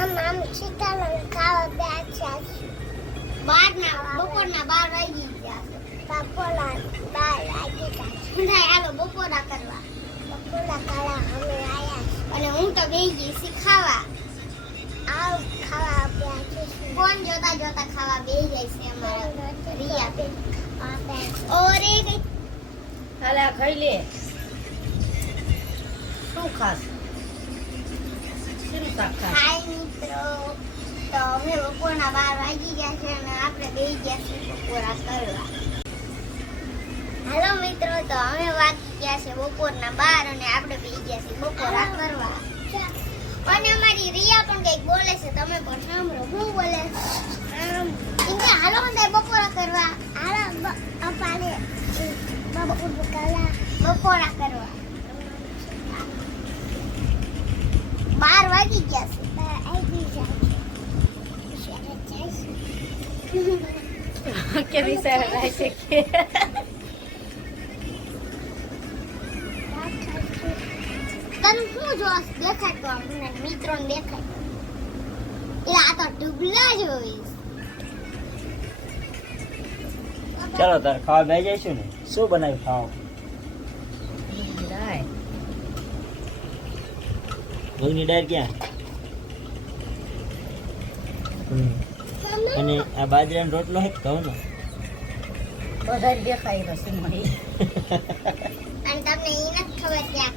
આમ આમ શીતળ ખાવા બેઠા છે. બારના બપોરના બાર વાગી ગયા છે. બપોરા બાર વાગી ગયા છે. હાલો બપોરા કરવા. બપોરા કાળા અમે આયા અને હું તો બેહી ગઈ શીખાવા આવ ખાવા આપ્યા છે. ફોન જોતા જોતા ખાવા બેહી જાય છે અમારા રિયા બે ઓરે ગઈ. હાલે, ખાઈ લે. શું ખાસ? શેનું મિત્રો. તો બપોરા કરવા. અમે વાગી ગયા છે બપોરના બાર અને આપણે બે ગયા છે બપોરા કરવા. અને અમારી રિયા પણ કંઈક બોલે છે, તમે પણ સાંભળો. હું બોલે? હાલો અંદર બપોરા કરવા. બપોરા કરવા. વાગી ગયા છે આવી જાય કે વિચાર રહે છે કે તને શું જોશ દેખાય તો અમને મિત્રો દેખાય એ આ તો જોઈશ ચાલો તારે ખાવા બે શું બનાવ્યું ખાવા ઘઉંની ડાળ ક્યાં? અને આ બાજરાનો રોટલો હે ઘઉંનો? બધા દેખાય તો સિંહણી અને તમને એ નથી ખબર ત્યાં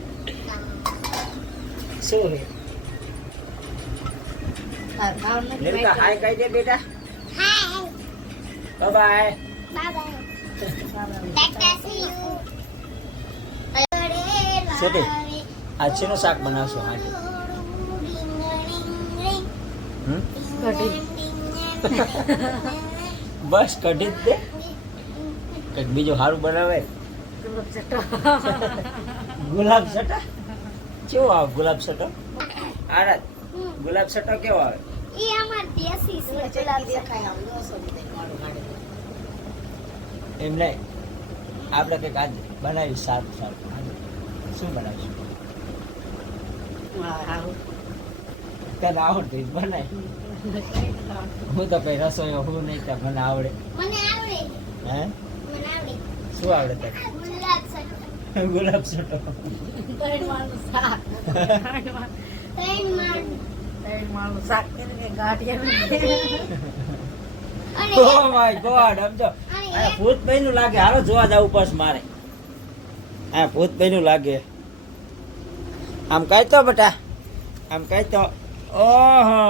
શું ભાવ હાય કહી દે બેટા. હાય. બાય બાય ટાટા સી શું તે? આજ શેનું શાક બનાવશો આજે. બસ કઢી જ દે. કંઈક બીજું સારું બનાવે. ગુલાબ સટા કેવો આવે ગુલાબ સટો આરત ગુલાબ સટો કેવો આવે? એ અમાર દેશી છે ગુલાબ એમ નહીં. આપણે કંઈક આજ બનાવી સારું સારું. શું બનાવીશું? તને આવડતું બનાય હું તો કઈ રસોઈ હું નહીં ત્યાં મને આવડે. મને આવડે. હે? મને આવડે. શું આવડે તને? ગુલાબ સટો ગુલાબ સટો ત્રણ માળનું શાક. ત્રણ માળ ત્રણ માળનું શાક કરીને ગાંઠિયા ઓ માય ગોડ સમજો આ ભૂત બહેનું લાગે હાલો જોવા જવું પડશે મારે. હા ભૂત બહેનું લાગે. આમ કઈ તો બેટા આમ કઈ તો ઓહો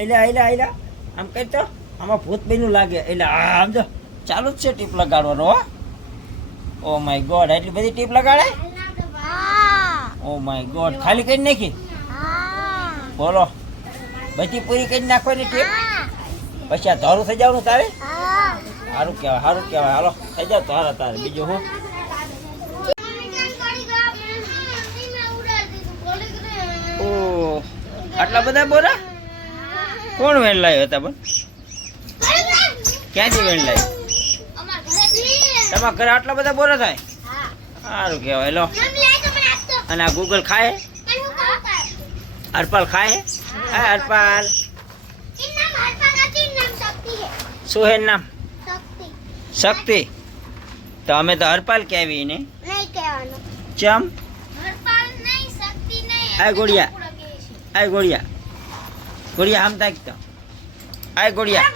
એટલે એટલે આઈલા આમ કહી તો આમાં ભૂત બહેનું લાગે એટલે આમ જો. ચાલુ જ છે ટીપ લગાડવાનો હો. ઓ માય ગોડ એટલી બધી ટીપ લગાડે? ઓ માય ગોડ ખાલી કરી નાખી? બોલો. બધી પૂરી કરી નાખવાની ટીપ? પછી આ ધારું થઈ જવાનું તારે? સારું કહેવાય સારું કહેવાય. હાલો થઈ જાવ તારા તારે. બીજું હું આટલા બધા બોરા? કોણ વેણ લાવ્યો હતા પણ ક્યાંથી વેણ લાવ્યો તમારા ઘરે આટલા બધા બોરા થાય? સારું કહેવાય લો. અને આ ગૂગલ ખાય? હરપાલ ખાય? હા હરપાલ. શું હે નામ? શક્તિ. તો અમે તો હરપાલ કહેવી ને. ચમ? આ ગોળિયા. આ ગોળિયા. ગોળિયા આમ તાક તો. આય ગોળિયા.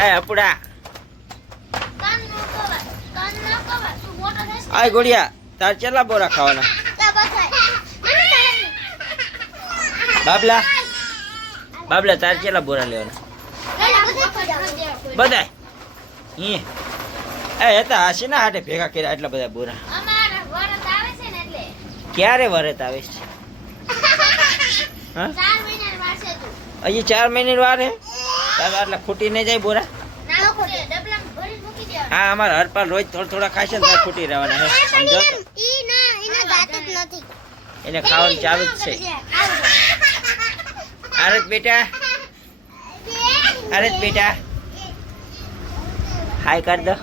આ અપડા. આય ગોળિયા તાર ચેલા બોરા ખાવાના? બાબલા. બાબલા તાર ચેલા બોરા લેવાના? બધા હી એ હતા હશે ના હાટે ભેગા કર્યા એટલા બધા બોરા ક્યારે વરત આવે છે? હા? હજી ચાર મહિને વાર હે? એટલે ખૂટી નહીં જાય બોરા. હા અમારા હરપાલ રોજ થોડા થોડા ખાય છે ને ખૂટી રહેવાના હે. એને ખાવાનું ચાલુ જ છે. આરત બેટા. આરત બેટા. હાય કર દો.